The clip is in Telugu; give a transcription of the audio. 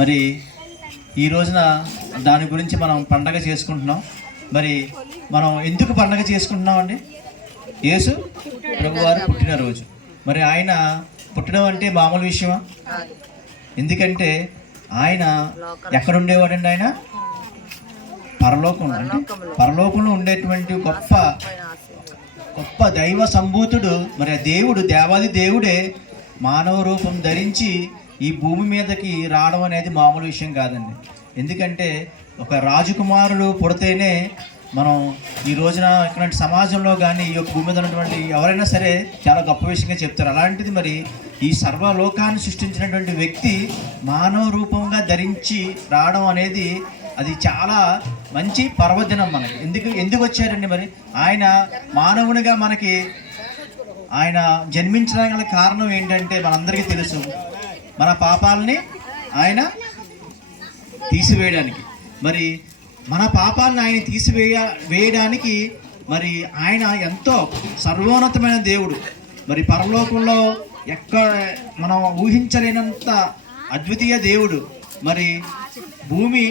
మరి ఈ రోజున దాని గురించి మనం పండగ చేసుకుంటున్నాం. మరి మనం ఎందుకు పండగ చేసుకుంటున్నాం అండి? యేసు ప్రభువారు పుట్టినరోజు. మరి ఆయన పుట్టడం అంటే మామూలు విషయమా? ఎందుకంటే ఆయన ఎక్కడ ఉండేవాడండి? ఆయన పరలోకంలో, అంటే పరలోకంలో ఉండేటువంటి గొప్ప గొప్ప దైవ సంభూతుడు. మరి ఆ దేవుడు, దేవాది దేవుడే మానవ రూపం ధరించి ఈ భూమి మీదకి రావడం అనేది మామూలు విషయం కాదండి. ఎందుకంటే ఒక రాజకుమారుడు పుడితేనే మనం ఈ రోజున ఇట్లాంటి సమాజంలో కానీ ఈ యొక్క భూమి మీద ఉన్నటువంటి ఎవరైనా సరే చాలా గొప్ప విషయంగా చెప్తారు. అలాంటిది మరి ఈ సర్వలోకాన్ని సృష్టించినటువంటి వ్యక్తి మానవ రూపంగా ధరించి రావడం అనేది అది చాలా మంచి పర్వదినం మనకి. ఎందుకు వచ్చారండి? మరి ఆయన మానవునిగా మనకి ఆయన జన్మించడానికి గల కారణం ఏంటంటే మనందరికీ తెలుసు, మన పాపాలని ఆయన తీసివేయడానికి. మరి మన పాపాలను ఆయన వేయడానికి మరి ఆయన ఎంతో సర్వోన్నతమైన దేవుడు. మరి పరలోకంలో ఎక్కడ మనం ఊహించలేనంత అద్వితీయ దేవుడు. మరి భూమి